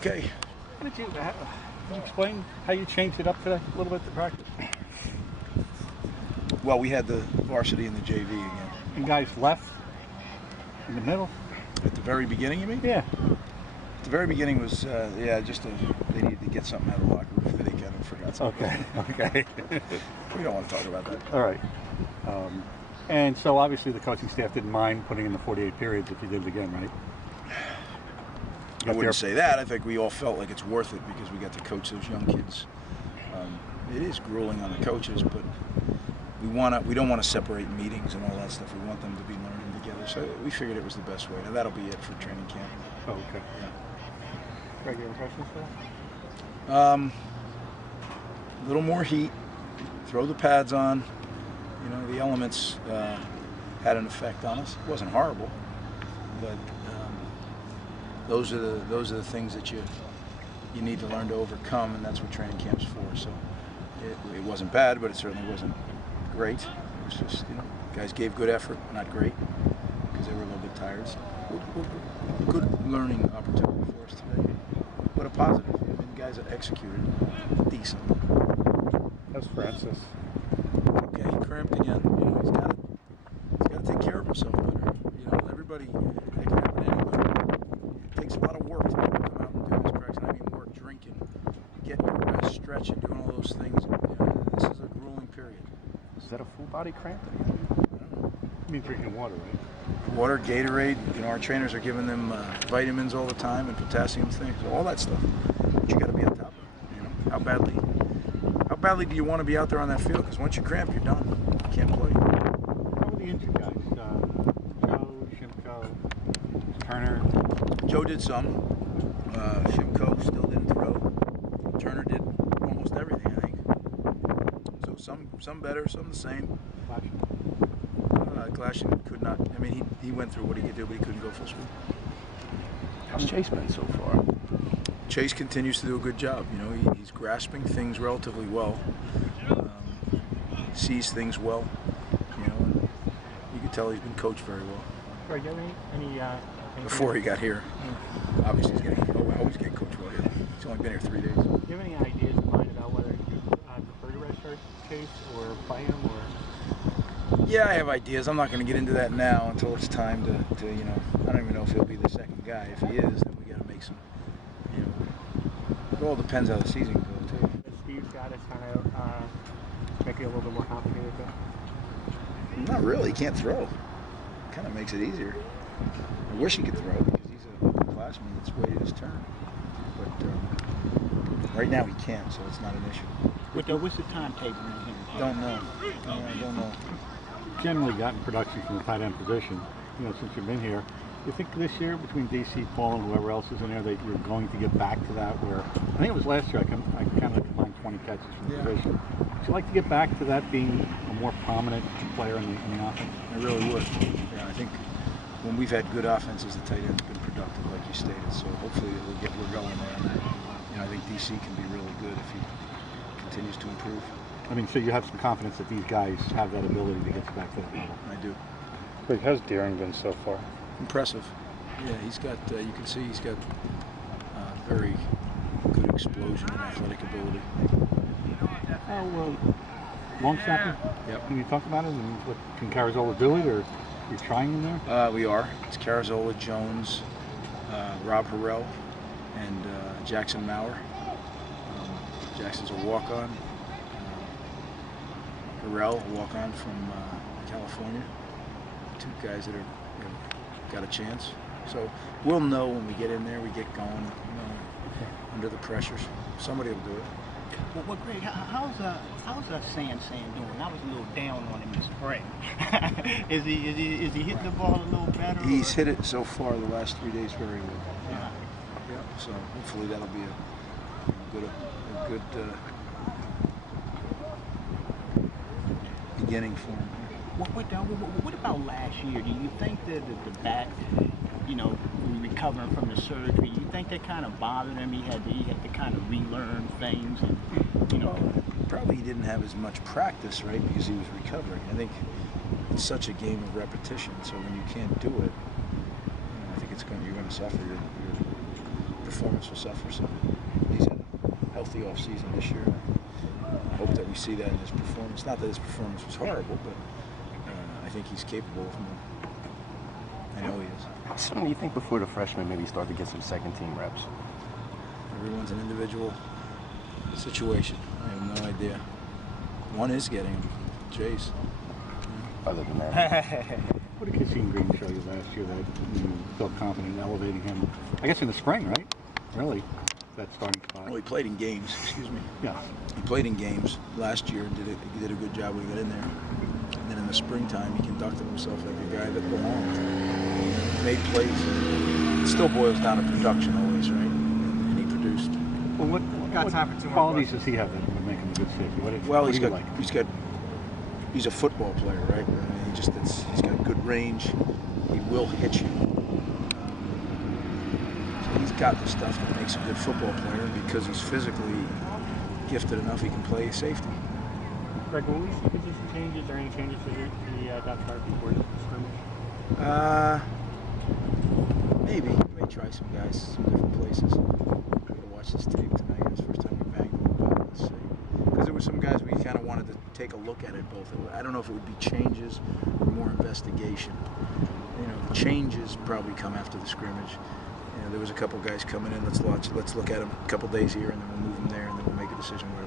Okay. Can you explain how you changed it up today a little bit to practice? Well, we had the varsity and the JV again. And guys left in the middle? At the very beginning, you mean? Yeah. At the very beginning was, they needed to get something out of the locker room. They kind of forgot something. Okay. We don't want to talk about that. All right. And so obviously the coaching staff didn't mind putting in the 48 periods if you did it again, right? I wouldn't say that. I think we all felt like it's worth it because we got to coach those young kids. It is grueling on the coaches, but we don't want to separate meetings and all that stuff. We want them to be learning together. So we figured it was the best way. Now that'll be it for training camp. Oh, okay. Yeah. Greg, your impressions for that? A little more heat. Throw the pads on. You know, the elements had an effect on us. It wasn't horrible, but those are the things that you need to learn to overcome, and that's what training camp's for. So it wasn't bad, but it certainly wasn't great. It was just, you know, guys gave good effort, not great, because they were a little bit tired. So good learning opportunity for us today, but a positive. I mean, guys that executed decent. How's Francis? Okay, he cramped again. You know, he's got to take care of himself better. You know, everybody, that can happen to anybody. It takes a lot of work to be able to come out and do this practice. And I mean work, drinking, getting your rest, stretching, doing all those things. You know, this is a grueling period. Is that a full body cramp? I don't know. You mean drinking water, right? Water, Gatorade. You know, our trainers are giving them vitamins all the time and potassium things, all that stuff. But you got to be on top of it. You know, how badly do you want to be out there on that field? Because once you cramp, you're done. You can't play. How were the injured guys? Joe, Shimko, Turner. Joe did some. Shimko still didn't throw. Turner did almost everything, I think. So some better, some the same. Glashin could not. I mean, he went through what he could do, but he couldn't go full speed. How's Chase been so far? Chase continues to do a good job. You know, he's grasping things relatively well. Sees things well. You know, and you can tell he's been coached very well. Greg, do you have any before he got here? Obviously, he's always getting coached well here. He's only been here 3 days. Do you have any ideas in mind about whether you prefer to redshirt Chase or play him, or? Yeah, I have ideas. I'm not going to get into that now until it's time to you know. I don't even know if he'll be the second guy. If he is, then we got to make some. You know, it all depends how the season goes too. Steve's got us kind of make it a little bit more complicated, though. Not really. He can't throw. Kind of makes it easier. I wish he could throw because he's a upperclassman that's waited his turn. But right now he can't, so it's not an issue. What's the timetable on him? Don't know. I don't know. Generally gotten production from the tight end position, you know, since you've been here. You think this year, between DC, Paul, and whoever else is in there, that you're going to get back to that where, I think it was last year, I kind of combined 20 catches from the position. Would you like to get back to that being a more prominent player in the offense? I really would. Yeah, I think when we've had good offenses, the tight end's been productive, like you stated. So hopefully we're going there on that. You know, I think DC can be really good if he continues to improve. I mean, so you have some confidence that these guys have that ability to get you back to that level? I do. Greg, how's Deering been so far? Impressive. Yeah, he's got, you can see he's got very good explosion and athletic ability. Long snapper? Yep. Can you talk about it? And what, can Carazola do it, or are you trying him there? We are. It's Carazola, Jones, Rob Harrell, and Jackson Maurer. Jackson's a walk-on. Harrell, a walk-on from California. Two guys that have got a chance. So we'll know when we get in there, we get going, you know, under the pressures. Somebody will do it. Well, Greg, how's San doing? I was a little down on him this spring. Is he hitting the ball a little better? He's hit it so far the last 3 days very well. Yeah. So hopefully that'll be a good beginning for him. What about last year? Do you think that the back, you know, recovering from the surgery, you think that kind of bothered him? He had to kind of relearn things, and you know. Probably he didn't have as much practice, right? Because he was recovering. I think it's such a game of repetition. So when you can't do it, I think you're going to suffer. Your performance will suffer some. He's had a healthy off season this year. I hope that we see that in his performance. Not that his performance was horrible, but I think he's capable of more. I know he is. So do you think before the freshmen maybe start to get some second team reps? Everyone's an individual situation. I have no idea. One is getting him. Jace. Other than that, What did Cassine Green show you last year that you felt confident in elevating him? I guess in the spring, right? Really, that starting spot. Well, he played in games. Excuse me. Yeah. He played in games last year and he did a good job when he got in there. And then in the springtime, he conducted himself like a guy that belonged. Made plays. It still boils down to production always, right? And he produced. Well, what Got time for two more qualities questions. does he have that would make him a good safety? Well, what do you like? he's a football player, right? I mean, he's got good range. He will hit you. So he's got the stuff that makes a good football player, and because he's physically gifted enough, he can play safety. Greg, will we see position changes or any changes to the depth chart before the scrimmage? Maybe. We may try some guys some different places. I'm going to watch this tape tonight. It's the first time we banged a little bit. Let's see. Because there were some guys we kind of wanted to take a look at it both. I don't know if it would be changes or more investigation. You know, the changes probably come after the scrimmage. You know, there was a couple guys coming in. Let's look at them a couple days here, and then we'll move them there, and then we'll make a decision where